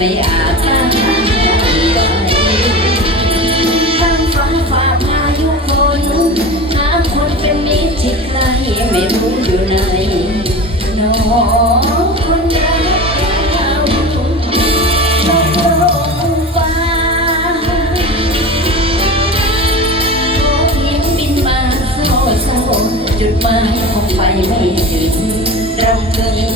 ไม่อาจจะทำได้ทั้งฟ้าฝ่าพายุฝนน้ำคนเป็นมิตรที่ไม่รู้อยู่ไหนน้อคนเดินเราตกฟ้าโลกเพีงบินมาเศร้าจดหมายของไฟไม่ถึงราเกิน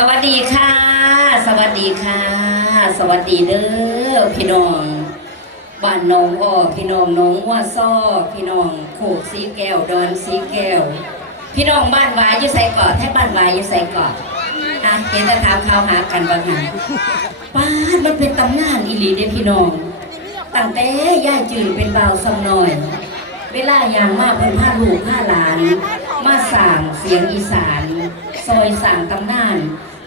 สวัสดีค่ะ สวัสดีค่ะ สวัสดีเด้อพี่น้องบ้านน้องอ้อพี่น้องน้องว่าซ้อพี่น้องโขกสีแก้วดอนสีแก้ว พี่น้องบ้านวายอยู่ใส่กอดแท้บ้านวายอยู่ใส่กอดนะเห็นตะถามข้าวหากันบางหาป้ามันเป็นตำนานอิหลีเด้พี่น้องตั้งแต่ย่าจืดเป็นเบาสมนอย เวลาอย่างมากเพิ่นผ้าลูกผ้าหลาน มาสั่งเสียงอีสาน ซอยสั่งตำนาน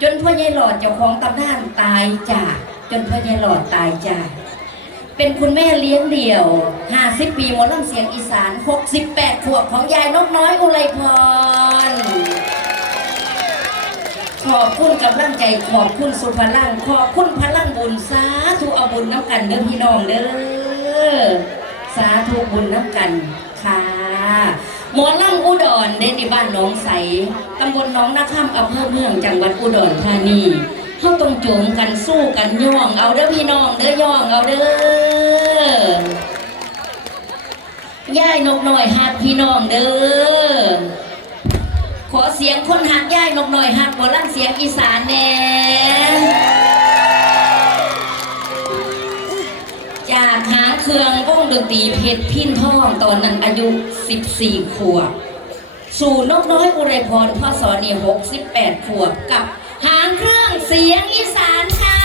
จนพ่อใหญ่หลอดเจ้าของตำนานตายจากจนพ่อใหญ่หลอดตายจากเป็นคุณแม่เลี้ยงเดี่ยว 50 ปีหมดลำเสียงอีสาน 68 ขวบของยายนกน้อยอุไรพร ขอบคุณกำลังใจ ขอบคุณสุพลัง ขอบคุณพลังบุญสาธุเอาบุญน้ำกันเด้อพี่น้องเด้อสาธุบุญน้ำกันค่ะ หมอลั่งอุดรเด้ที่บ้านหนองใสตำบลหนองนาคำอำเภอเมืองจังหวัดอุดรธานีเข้าต้องโจมกันสู้กันย่อง เอาเด้อพี่น้องเด้อย่องเอาเด้อย่ายนกหน้อยหักพี่น้องเด้อขอเสียงคนหักย่ายนกหน่อยหักบอลั่นเสียงอีสานแน่ เครื่องวงดนตรีเพชรพินทองตอนนั้นอายุ 14 ขวบ สู่นกน้อยอุไรพรพ่อสอนี่68 ขวบกับ หางเครื่องเสียงอีสานค่ะ